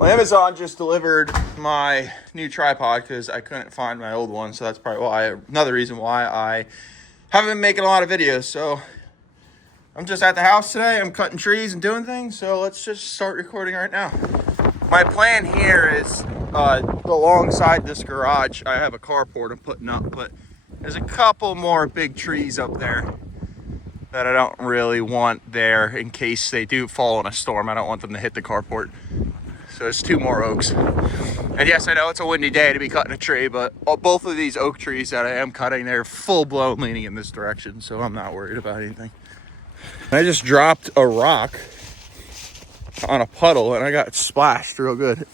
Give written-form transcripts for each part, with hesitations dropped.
Well, Amazon just delivered my new tripod because I couldn't find my old one, so that's probably why. Another reason why I haven't been making a lot of videos. So I'm just at the house today. I'm cutting trees and doing things. So let's just start recording right now. My plan here is alongside this garage, I have a carport I'm putting up, but there's a couple more big trees up there that I don't really want there in case they do fall in a storm. I don't want them to hit the carport. So there's 2 more oaks. And yes, I know it's a windy day to be cutting a tree, but both of these oak trees that I am cutting, they're full-blown leaning in this direction, so I'm not worried about anything. I just dropped a rock on a puddle and I got splashed real good.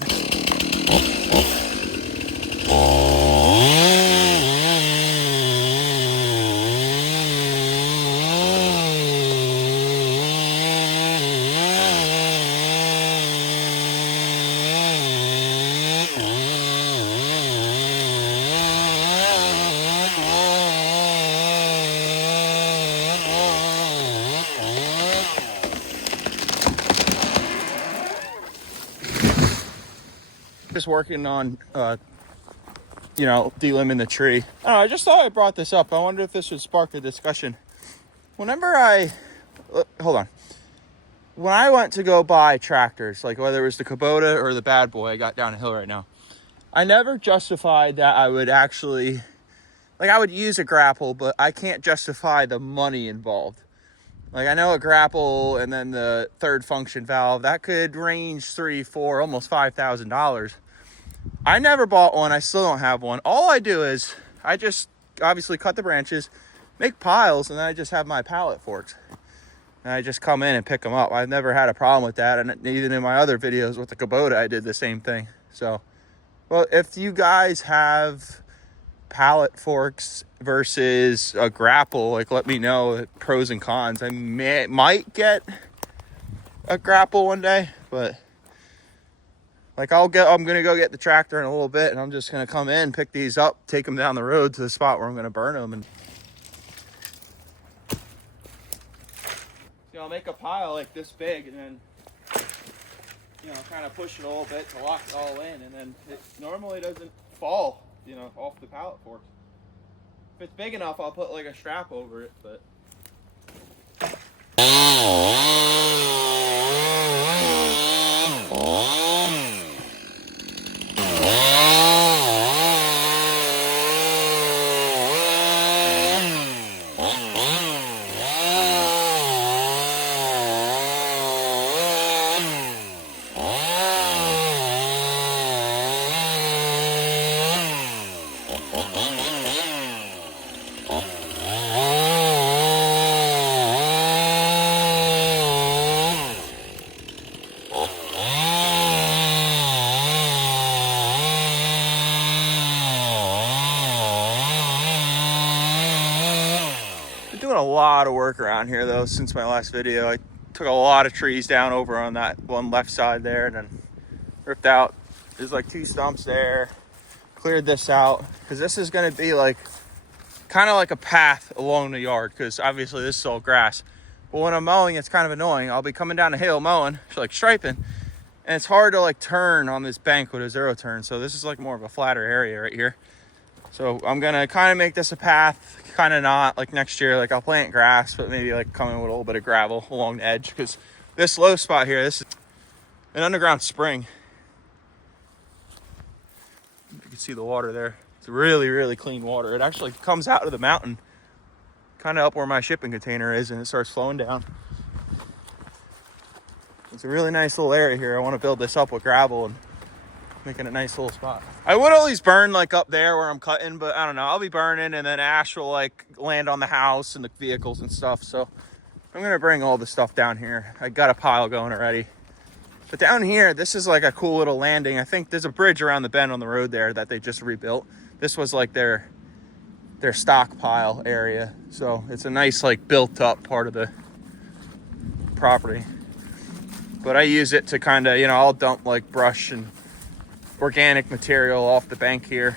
Just working on, delimbing the tree. I just thought I brought this up. I wonder if this would spark a discussion. Hold on. When I went to go buy tractors, like whether it was the Kubota or the Bad Boy, I got down a hill right now, I never justified that I would actually, I would use a grapple, but I can't justify the money involved. Like I know a grapple and then the third function valve, that could range $3,000, $4,000, almost $5,000. I never bought one. I still don't have one. All I do is I just obviously cut the branches, make piles, and then I just have my pallet forks. And I just come in and pick them up. I've never had a problem with that. And even in my other videos with the Kubota, I did the same thing. So, well, if you guys have pallet forks versus a grapple, let me know the pros and cons. I might get a grapple one day, but I'm gonna go get the tractor in a little bit, and I'm just gonna come in, pick these up, take them down the road to the spot where I'm gonna burn them, and I'll make a pile like this big, and then kind of push it a little bit to lock it all in, and then it normally doesn't fall, off the pallet forks. If it's big enough, I'll put a strap over it, but. Doing a lot of work around here though since my last video. I took a lot of trees down over on that one left side there, and then ripped out, there's 2 stumps there, cleared this out because this is going to be kind of like a path along the yard, because obviously this is all grass. But when I'm mowing, it's kind of annoying. I'll be coming down the hill mowing, striping, and it's hard to turn on this bank with a 0 turn. So this is more of a flatter area right here. So I'm gonna kind of make this a path, kind of not. Next year, I'll plant grass, but maybe come in with a little bit of gravel along the edge, because this low spot here, this is an underground spring. You can see the water there. It's really, really clean water. It actually comes out of the mountain, kind of up where my shipping container is, and it starts flowing down. It's a really nice little area here. I want to build this up with gravel and make it a nice little spot. I would always burn up there where I'm cutting, but I don't know. I'll be burning, and then ash will land on the house and the vehicles and stuff. So I'm gonna bring all the stuff down here. I got a pile going already. But down here, this is a cool little landing. I think there's a bridge around the bend on the road there that they just rebuilt. This was their stockpile area. So it's a nice built up part of the property. But I use it to kind of, I'll dump brush and organic material off the bank here.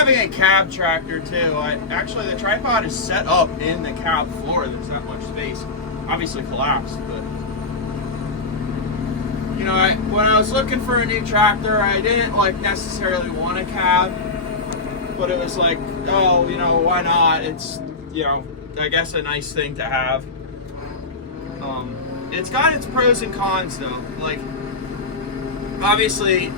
having a cab tractor too, actually the tripod is set up in the cab floor. There's not much space. Obviously collapsed, but you know, when I was looking for a new tractor, I didn't like necessarily want a cab, but it was like, oh, you know, why not? It's, you know, I guess a nice thing to have. It's got its pros and cons though. Like, obviously,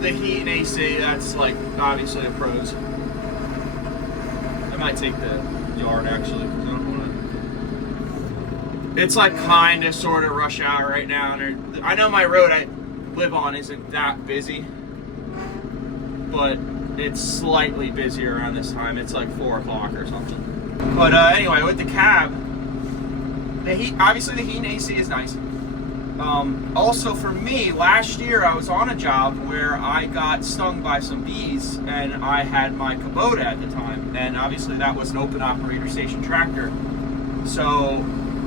the heat and AC, that's like obviously the pros. I might take the yard actually, because I don't want to. It's like kind of sort of rush hour right now. And I know my road I live on isn't that busy, but it's slightly busier around this time. It's like 4 o'clock or something. But anyway, with the cab, the heat, obviously the heat and AC is nice. Also for me, last year I was on a job where I got stung by some bees, and I had my Kubota at the time, and obviously that was an open operator station tractor. So,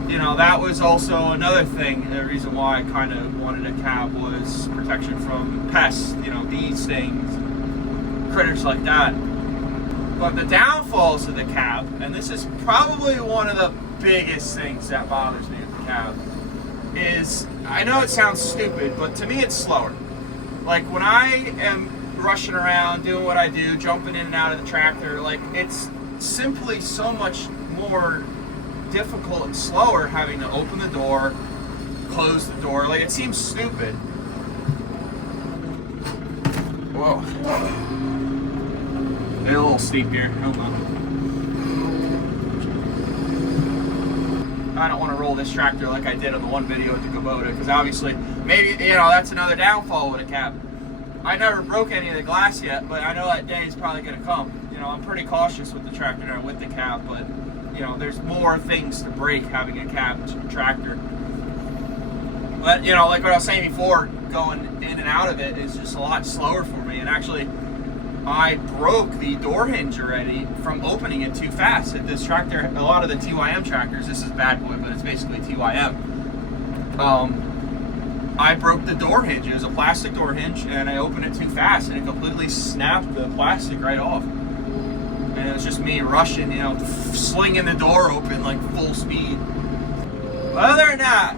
you know, that was also another thing. The reason why I kind of wanted a cab was protection from pests, you know, bee stings, critters like that. But the downfalls of the cab, and this is probably one of the biggest things that bothers me with the cab, is, I know it sounds stupid, but to me it's slower. Like when I am rushing around doing what I do, jumping in and out of the tractor, like it's simply so much more difficult and slower having to open the door, close the door. Like it seems stupid. Whoa. It's a little steep here. Hold on. I don't want to roll this tractor like I did on the one video with the Kubota, because obviously, maybe, you know, that's another downfall with a cab. I never broke any of the glass yet, but I know that day is probably going to come. You know, I'm pretty cautious with the tractor and with the cab, but, you know, there's more things to break having a cab tractor. But, you know, like what I was saying before, going in and out of it is just a lot slower for me. And actually, I broke the door hinge already from opening it too fast. At this tractor, a lot of the TYM tractors, this is bad boy, but it's basically TYM. I broke the door hinge. It was a plastic door hinge, and I opened it too fast, and it completely snapped the plastic right off. And it was just me rushing, you know, slinging the door open like full speed. But other than that,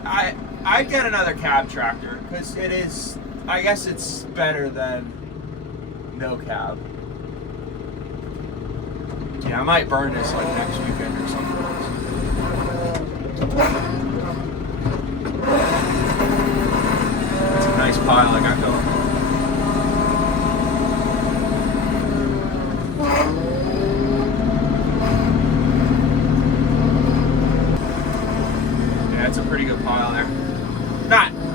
I'd get another cab tractor, because it is, I guess it's better than no cab. Yeah, I might burn this like next weekend or something. It's a nice pile I got going. Yeah, it's a pretty good pile there.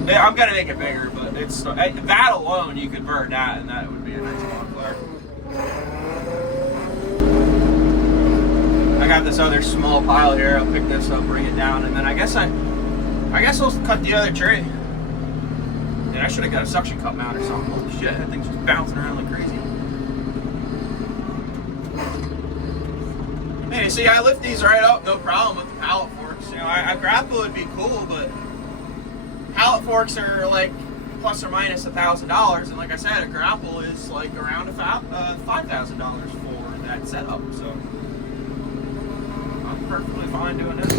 I'm gonna make it bigger, but it's that alone you could burn that, and that would be a nice bonfire. I got this other small pile here. I'll pick this up, bring it down, and then I guess I'll cut the other tree. And I should have got a suction cup mount or something. Holy shit, that thing's just bouncing around like crazy. Hey, see, I lift these right up, no problem with the pallet forks. You know, a grapple would be cool, but pallet forks are like plus or minus $1,000, and like I said, a grapple is like around $5,000 for that setup. So I'm perfectly fine doing this.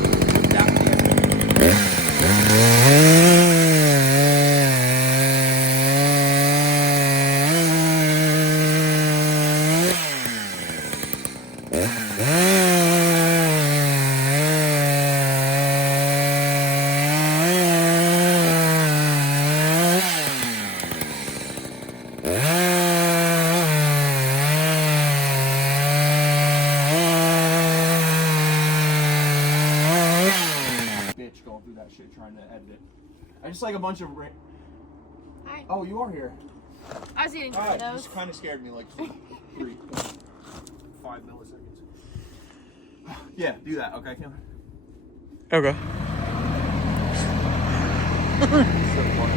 I just like a bunch of. Hi. Oh, you are here. I was eating Hi. those. Just kind of scared me, like 5 milliseconds. Yeah, do that. Okay, Kim. Okay. So funny.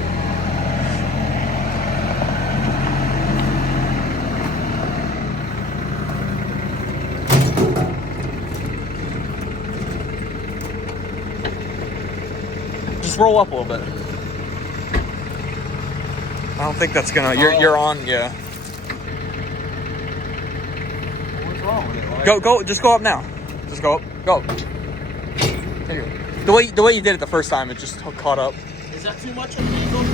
Just roll up a little bit. I don't think that's gonna. You're on, yeah. want with it. Like, Go. Just go up now. Just go up. Go. There you go. The way you did it the first time, it just caught up. is that too much of an angle?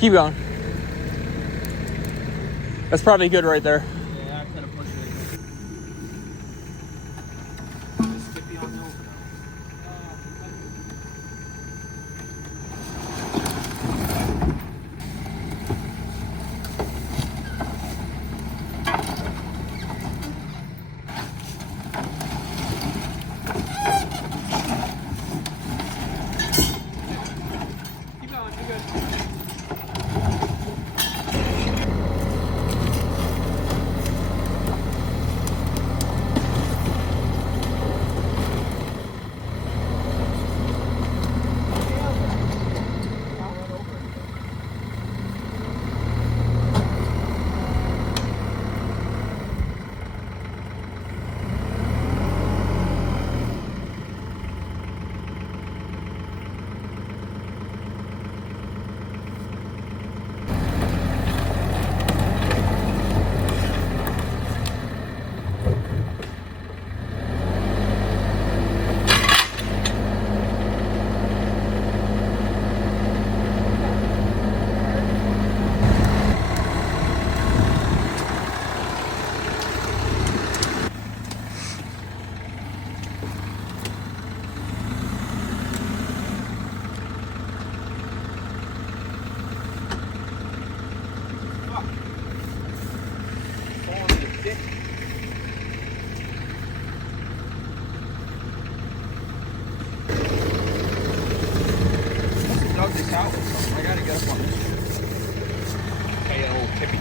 Keep going. That's probably good right there. Yeah, I kind of pushed it. Just skip beyond the over now. Keep going, you're good. Dug this out with something. I gotta get up on this shit. Hey, old tippy.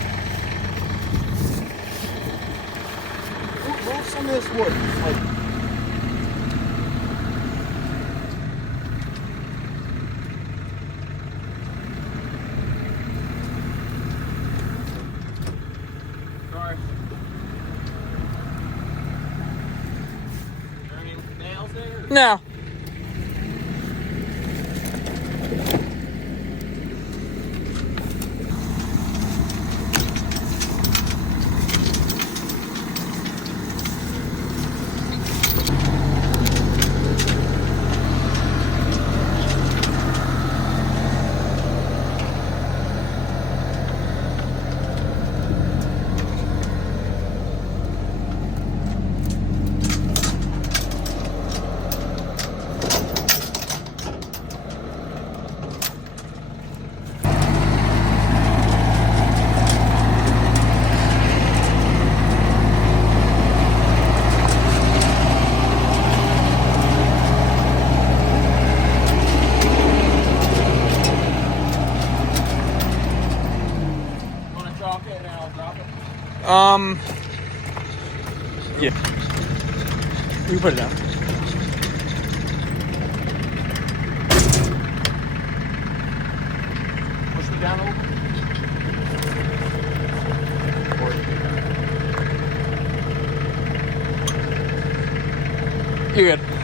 Move some of this wood. Like, sorry. Is there any nails there? No. Yeah. You can put it down. Push me down a little. You're good.